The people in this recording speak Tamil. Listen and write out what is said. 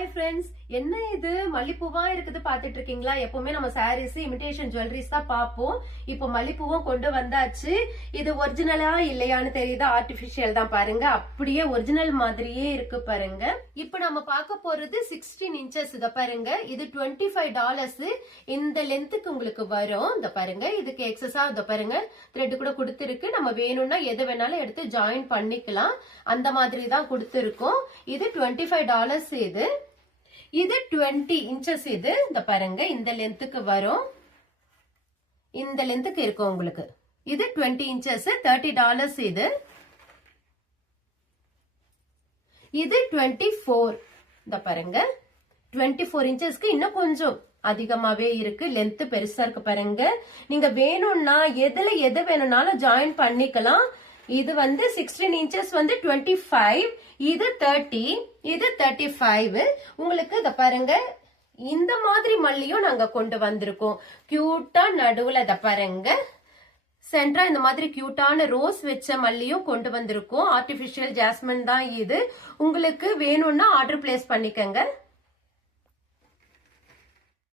ஹாய் ஃப்ரெண்ட்ஸ், என்ன இது மல்லிப்பூவா இருக்குது பாத்துட்டு இருக்கீங்களா? எப்பவுமே நம்ம சாரீஸ் இமிடேஷன் ஜுவல்லரிஸ் தான் பாப்போம். இப்போ மல்லிப்பூவும் கொண்டு வந்தாச்சு. இது ஒரிஜினலா இல்லையான்னு தெரியுது, ஆர்டிபிஷியல் தான் பாருங்க. அப்படியே ஒரிஜினல் மாதிரியே இருக்கு பாருங்க. இப்போ நம்ம பார்க்க போறது 16 இன்ச்சஸ். இத பாருங்க, இது $25. இந்த லென்த்துக்கு உங்களுக்கு வரும். இந்த பாருங்க, இதுக்கு எக்ஸஸா இத பாருங்க த்ரெட் கூட கொடுத்திருக்கு. நம்ம வேணும்னா எது வேணாலும் எடுத்து ஜாயின் பண்ணிக்கலாம். அந்த மாதிரி தான் கொடுத்திருக்கோம். இது $25. இது 20 இன்ச்சஸ். இது இந்த பாருங்க, இந்த லென்த்துக்கு வரும். இந்த லென்த்துக்கு இருக்கும் உங்களுக்கு. இது 20 இன்ச்சஸ், $30. இது 24. இந்த பாருங்க, 24 இன்ச்சஸ்க்கு இன்னும் கொஞ்சம் அதிகமாவே இருக்கு. லென்த் பெருசா இருக்கு பாருங்க. நீங்க வேணும்னா எதுல எது வேணும்னாலும் ஜாயின் பண்ணிக்கலாம். இது 16 இன்ச்சஸ் 25, இது 30, இது 35. உங்களுக்கு இத பாருங்க, இந்த மாதிரி மல்லியும் நாங்க கொண்டு வந்திருக்கோம். கியூட்டா நடுவுல இத பாருங்க, சென்டரா இந்த மாதிரி கியூட்டான ரோஸ் வச்ச மல்லியும் கொண்டு வந்திருக்கோம். ஆர்டிபிஷியல் ஜாஸ்மின் தான் இது. உங்களுக்கு வேணும்னா ஆர்டர் பிளேஸ் பண்ணிக்கங்க.